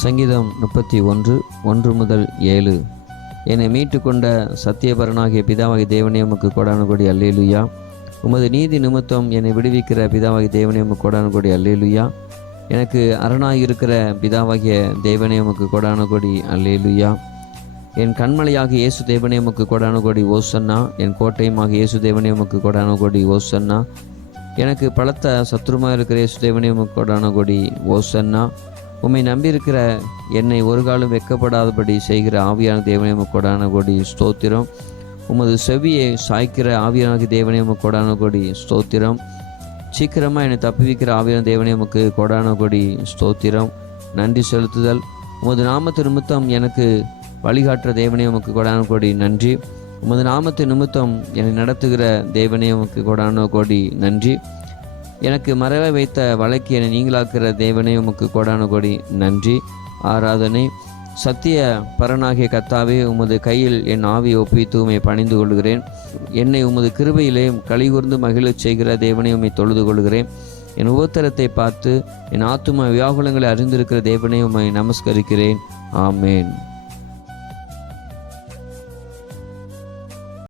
சங்கீதம் 31 முதல் 7. என்னை மீட்டு கொண்ட சத்தியபரனாகிய பிதாவாகிய தேவனே உமக்கு கோடான கோடி அல்லேலூயா. உமது நீதி நிமித்தம் என்னை விடுவிக்கிற பிதாவாகிய தேவனே உமக்கு கோடான கோடி அல்லேலூயா. எனக்கு அரணாயிருக்கிற பிதாவாகிய தேவனே உமக்கு கோடான கோடி அல்லேலூயா. என் கண்மலையாகிய இயேசு தேவனே உமக்கு கோடான கோடி ஓசன்னா. என் கோட்டையுமாக இயேசு தேவனே உமக்கு கோடான கோடி ஓசன்னா. எனக்கு பலத்த சத்துருமாக இருக்கிற இயேசு தேவனே உமக்கு கோடான கோடி ஓசன்னா. உம்மை நம்பியிருக்கிற என்னை ஒரு காலம் வெட்கப்படாதபடி செய்கிற ஆவியான தேவனே உமக்கு கோடான கோடி ஸ்தோத்திரம். உமது செவியை சாய்க்கிற ஆவியான தேவனே உமக்கு கோடான கோடி ஸ்தோத்திரம். சீக்கிரமாக என்னை தப்புவிக்கிற ஆவியான தேவனே உமக்கு கோடான கோடி ஸ்தோத்திரம். நன்றி செலுத்துதல். உமது நாமத்து நிமித்தம் எனக்கு வழிகாட்டுற தேவனே உமக்கு கோடான கோடி நன்றி. உமது நாமத்து நிமித்தம் என்னை நடத்துகிற தேவனே உமக்கு கோடான கோடி நன்றி. எனக்கு மறைவை வைத்த வழக்கு என்னை நீங்களாக்குற தேவனே உமக்கு கோடான கோடி நன்றி. ஆராதனை. சத்திய பரனாகிய கர்த்தாவே, உமது கையில் என் ஆவியை ஒப்பித்து உம்மை பணிந்து கொள்கிறேன். என்னை உமது கிருபையிலே கலிகூர்ந்து மகிழச் செய்கிற தேவனே உம்மை தொழுது கொள்கிறேன். என் உபத்திரத்தை பார்த்து என் ஆத்தும வியாகுலங்களை அறிந்திருக்கிற தேவனே உம்மை நமஸ்கரிக்கிறேன். ஆமேன்.